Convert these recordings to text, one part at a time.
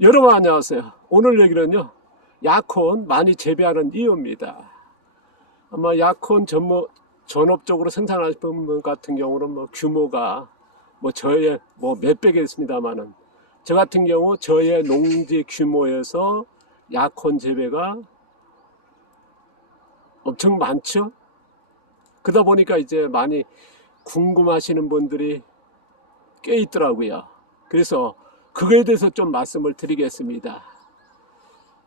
여러분 안녕하세요. 오늘 얘기는요. 약혼 많이 재배하는 이유입니다. 아마 약혼 전문 전업적으로 생산하시는 분 같은 경우는 뭐 규모가 뭐 저의 뭐 몇백이겠습니다만은 저 같은 경우 저의 농지 규모에서 약혼 재배가 엄청 많죠. 그러다 보니까 이제 많이 궁금하시는 분들이 꽤 있더라고요. 그래서 그거에 대해서 좀 말씀을 드리겠습니다.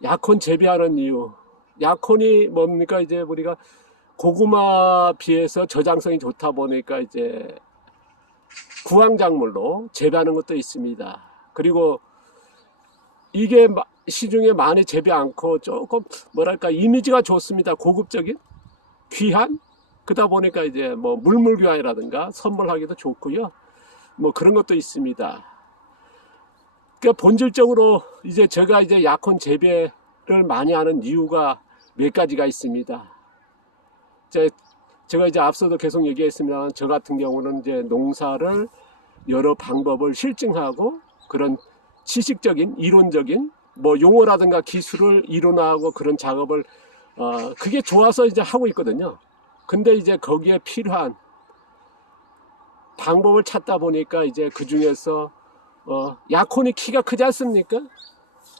약혼 재배하는 이유. 약혼이 뭡니까? 이제 우리가 고구마 비해서 저장성이 좋다 보니까 이제 구황작물로 재배하는 것도 있습니다. 그리고 이게 마- 시중에 많이 재배 않고 조금 뭐랄까 이미지가 좋습니다. 고급적인 귀한 그러다 보니까 이제 뭐 물물교환이라든가 선물하기도 좋고요. 뭐 그런 것도 있습니다. 그러니까 본질적으로 이제 제가 이제 약혼 재배를 많이 하는 이유가 몇 가지가 있습니다. 제, 제가 이제 앞서도 계속 얘기했습니다만 저 같은 경우는 이제 농사를 여러 방법을 실증하고 그런 지식적인 이론적인 뭐 용어라든가 기술을 이론화하고 그런 작업을 어 그게 좋아서 이제 하고 있거든요. 근데 이제 거기에 필요한 방법을 찾다 보니까 이제 그 중에서 어, 약혼이 키가 크지 않습니까?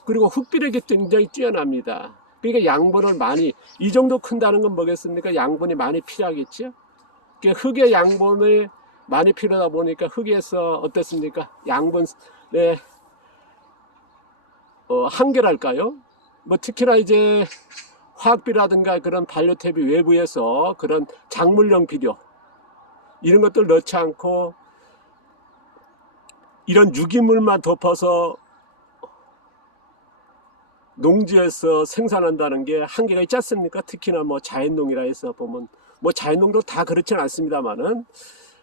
그리고 흙비력이 굉장히 뛰어납니다. 그러니까 양분을 많이 이 정도 큰다는 건 뭐겠습니까? 양분이 많이 필요하겠죠. 그러니까 흙의 양분이 많이 필요하다 보니까 흙에서 어떻습니까? 양분의 어, 한계랄까요? 뭐 특히나 이제 화학비라든가 그런 반려탭이 외부에서 그런 작물용 비료 이런 것들 넣지 않고 이런 유기물만 덮어서 농지에서 생산한다는 게 한계가 있지 않습니까? 특히나 뭐 자연농이라 해서 보면 뭐 자연농도 다 그렇지는 않습니다만은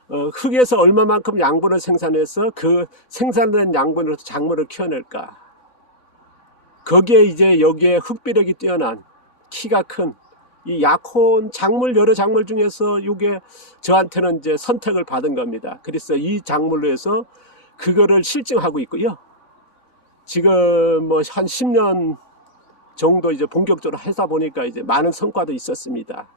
어, 흙에서 얼마만큼 양분을 생산해서 그 생산된 양분으로 작물을 키워낼까? 거기에 이제 여기에 흙비력이 뛰어난 키가 큰 이 약혼 작물 여러 작물 중에서 이게 저한테는 이제 선택을 받은 겁니다. 그래서 이 작물로 해서 그거를 실증하고 있고요. 지금 뭐 한 10년 정도 이제 본격적으로 하다 보니까 이제 많은 성과도 있었습니다.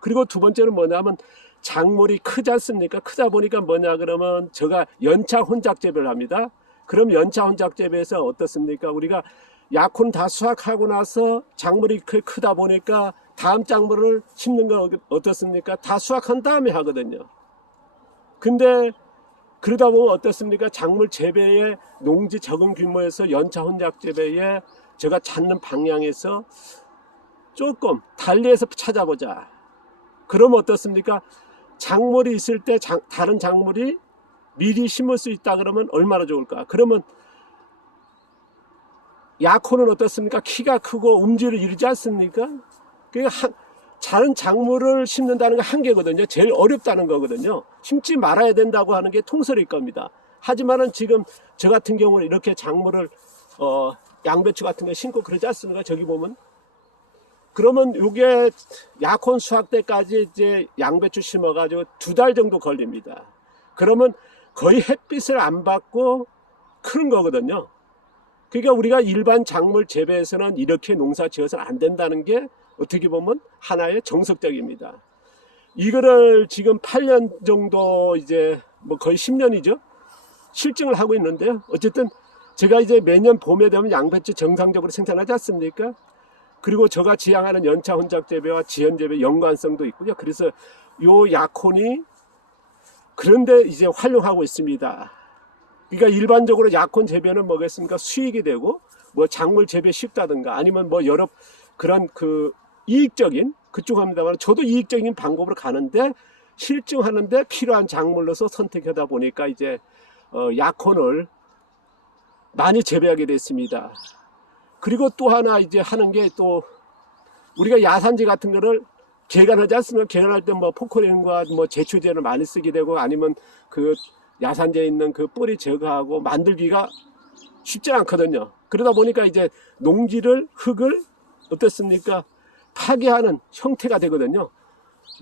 그리고 두 번째는 뭐냐면 작물이 크지 않습니까? 크다 보니까 뭐냐 그러면 제가 연차 혼작 재배를 합니다. 그럼 연차 혼작 재배에서 어떻습니까? 우리가 약혼 다 수확하고 나서 작물이 크- 크다 보니까 다음 작물을 심는 건 어- 어떻습니까? 다 수확한 다음에 하거든요. 근데 그러다 보면 어떻습니까? 작물 재배에 농지 적은 규모에서 연차 혼작 재배에 제가 찾는 방향에서 조금 달리해서 찾아보자. 그럼 어떻습니까? 작물이 있을 때 장- 다른 작물이 미리 심을 수 있다 그러면 얼마나 좋을까? 그러면 약혼은 어떻습니까? 키가 크고 음질을 이루지 않습니까? 한, 다른 작물을 심는다는 게 한계거든요. 제일 어렵다는 거거든요. 심지 말아야 된다고 하는 게 통설일 겁니다. 하지만은 지금 저 같은 경우는 이렇게 작물을 어, 양배추 같은 거 심고 그러지 않습니까? 저기 보면 그러면 이게 약혼 수확 때까지 이제 양배추 심어가지고 두 달 정도 걸립니다. 그러면 거의 햇빛을 안 받고 크는 거거든요. 그러니까 우리가 일반 작물 재배에서는 이렇게 농사 지어서는 안 된다는 게 어떻게 보면 하나의 정석적입니다. 이거를 지금 8년 정도 이제 뭐 거의 10년이죠. 실증을 하고 있는데요. 어쨌든 제가 이제 매년 봄에 되면 양배추 정상적으로 생산하지 않습니까? 그리고 제가 지향하는 연차 혼작 재배와 지연 재배 연관성도 있고요. 그래서 요 약혼이 그런데 이제 활용하고 있습니다. 그러니까 일반적으로 약혼 재배는 뭐겠습니까? 수익이 되고 뭐 작물 재배 쉽다든가 아니면 뭐 여러 그런 그 이익적인 그쪽 합니다만 저도 이익적인 방법으로 가는데 실증하는데 필요한 작물로서 선택하다 보니까 이제 어 약혼을 많이 재배하게 됐습니다. 그리고 또 하나 이제 하는 게 또 우리가 야산지 같은 거를 개간하지 않습니까? 개간할 때 뭐 포크레인과 뭐 제초제를 많이 쓰게 되고 아니면 그 야산지에 있는 그 뿌리 제거하고 만들기가 쉽지 않거든요. 그러다 보니까 이제 농지를 흙을 어떻습니까? 파괴하는 형태가 되거든요.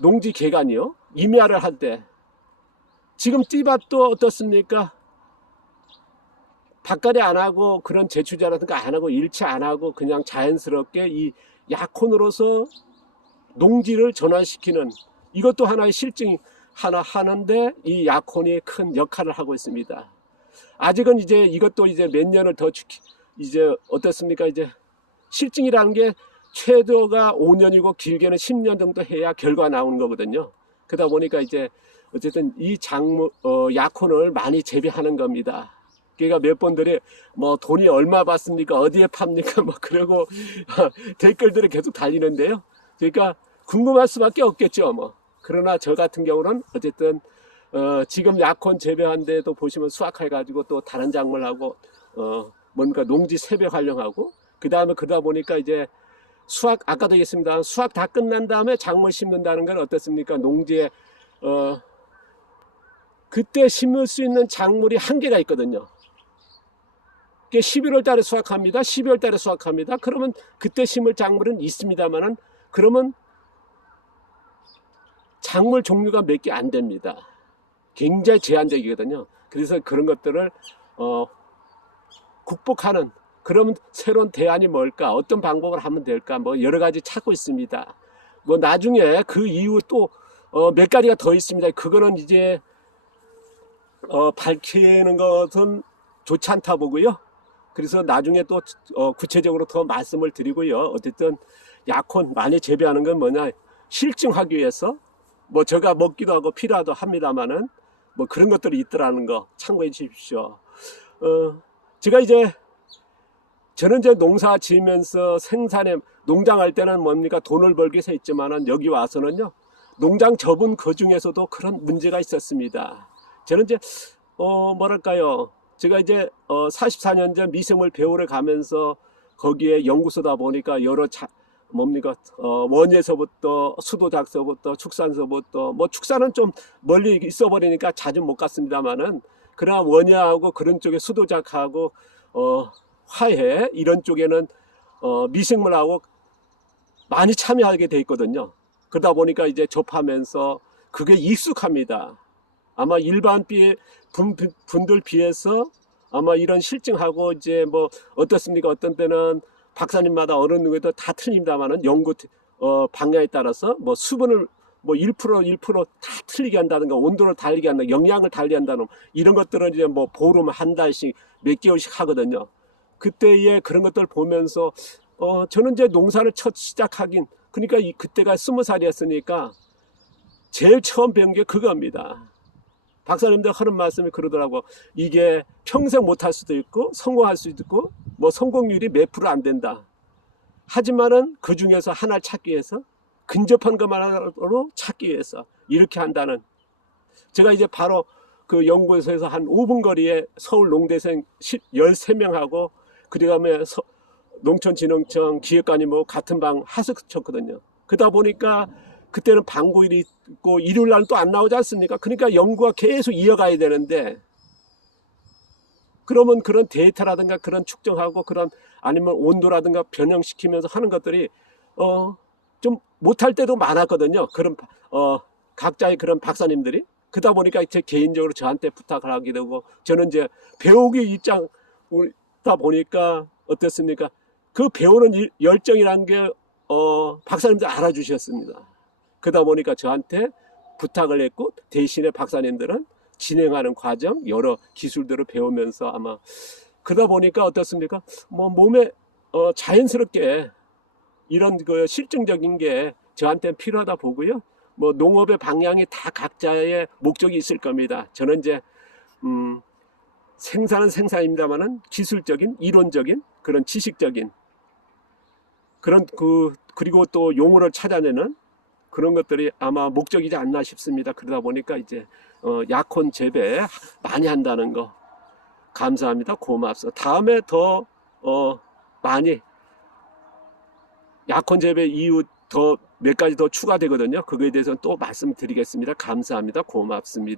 농지 개간이요. 임야를 할 때. 지금 띠밭도 어떻습니까? 바깥에 안 하고 그런 제초제라든가 안 하고 일치 안 하고 그냥 자연스럽게 이 약혼으로서 농지를 전환시키는 이것도 하나의 실증이 하나 하는데 이 약혼이 큰 역할을 하고 있습니다. 아직은 이제 이것도 이제 몇 년을 더 지키, 이제 어떻습니까? 이제 실증이라는 게 최대가 5년이고 길게는 10년 정도 해야 결과 나오는 거거든요. 그러다 보니까 이제 어쨌든 이 작물 어, 약혼을 많이 재배하는 겁니다. 그러니까 몇 번들이 뭐 돈이 얼마 받습니까? 어디에 팝니까? 뭐 그러고 댓글들이 계속 달리는데요. 그러니까 궁금할 수밖에 없겠죠. 뭐 그러나 저 같은 경우는 어쨌든 어, 지금 약혼 재배한 데도 보시면 수확해 가지고 또 다른 작물하고 어, 뭔가 농지 세배 활용하고 그 다음에 그러다 보니까 이제 수확 아까도 얘기했습니다. 수확 다 끝난 다음에 작물 심는다는 건 어떻습니까? 농지에 어, 그때 심을 수 있는 작물이 한계가 있거든요. 그게 11월 달에 수확합니다. 12월 달에 수확합니다. 그러면 그때 심을 작물은 있습니다만은 그러면 작물 종류가 몇 개 안 됩니다. 굉장히 제한적이거든요. 그래서 그런 것들을 어, 극복하는 그러면 새로운 대안이 뭘까? 어떤 방법을 하면 될까? 뭐 여러 가지 찾고 있습니다. 뭐 나중에 그 이후 또 어, 몇 가지가 더 있습니다. 그거는 이제 어, 밝히는 것은 좋지 않다 보고요. 그래서 나중에 또 어, 구체적으로 더 말씀을 드리고요. 어쨌든 약혼 많이 재배하는 건 뭐냐 실증하기 위해서 뭐 제가 먹기도 하고 필요하도 합니다만은 뭐 그런 것들이 있더라는 거 참고해 주십시오. 어, 제가 이제 저는 이제 농사 지으면서 생산에 농장할 때는 뭡니까? 돈을 벌기 위해서 있지만은 여기 와서는요 농장 접은 그 중에서도 그런 문제가 있었습니다. 저는 이제 어 뭐랄까요? 제가 이제 어 44년 전 미생물 배우러 가면서 거기에 연구소다 보니까 여러 자, 뭡니까? 어 원예서부터 수도작서부터 축산서부터 뭐 축산은 좀 멀리 있어 버리니까 자주 못 갔습니다만은 그러나 원예하고 그런 쪽에 수도작하고 어 화해 이런 쪽에는 어 미생물하고 많이 참여하게 돼 있거든요. 그러다 보니까 이제 접하면서 그게 익숙합니다. 아마 일반 비 분, 분들 비해서 아마 이런 실증하고 이제 뭐 어떻습니까? 어떤 때는 박사님마다 어느 누구도 다 틀립니다만은 연구 어, 방향에 따라서 뭐 수분을 뭐 1% 1%다 틀리게 한다든가 온도를 달리게 한다, 영양을 달리 한다는 이런 것들은 이제 뭐 보름 한 달씩 몇 개월씩 하거든요. 그때의 그런 것들 보면서 어 저는 이제 농사를 첫 시작하긴 그러니까 이 그때가 스무 살이었으니까 제일 처음 배운 게 그겁니다. 박사님들 하는 말씀이 그러더라고. 이게 평생 못할 수도 있고 성공할 수도 있고 뭐 성공률이 몇 프로 안 된다. 하지만은 그 중에서 하나를 찾기 위해서 근접한 것만으로 찾기 위해서 이렇게 한다는 제가 이제 바로 그 연구소에서 한 5분 거리에 서울 농대생 13명하고 그다음에 농촌진흥청 기획관이 뭐 같은 방 하숙쳤거든요. 그러다 보니까 그때는 방구일이 있고 일요일 날은 또안 나오지 않습니까? 그러니까 연구가 계속 이어가야 되는데 그러면 그런 데이터라든가 그런 측정하고 그런 아니면 온도라든가 변형시키면서 하는 것들이 어 좀 못할 때도 많았거든요. 그런 어 각자의 그런 박사님들이 그러다 보니까 제 개인적으로 저한테 부탁을 하게 되고 저는 이제 배우기 입장 다 보니까 어떻습니까? 그 배우는 일- 열정이란 게 어, 박사님들 알아주셨습니다. 그러다 보니까 저한테 부탁을 했고 대신에 박사님들은 진행하는 과정 여러 기술들을 배우면서 아마 그러다 보니까 어떻습니까? 뭐 몸에 어, 자연스럽게 이런 그 실증적인 게 저한테는 필요하다 보고요. 뭐 농업의 방향이 다 각자의 목적이 있을 겁니다. 저는 이제 음, 생산은 생산입니다만은 기술적인 이론적인 그런 지식적인 그런 그 그리고 또 용어를 찾아내는 그런 것들이 아마 목적이지 않나 싶습니다. 그러다 보니까 이제 어, 약혼 재배 많이 한다는 거 감사합니다. 고맙습니다. 다음에 더 어, 많이 약혼 재배 이후 더 몇 가지 더 추가되거든요. 그거에 대해서는 또 말씀드리겠습니다. 감사합니다. 고맙습니다.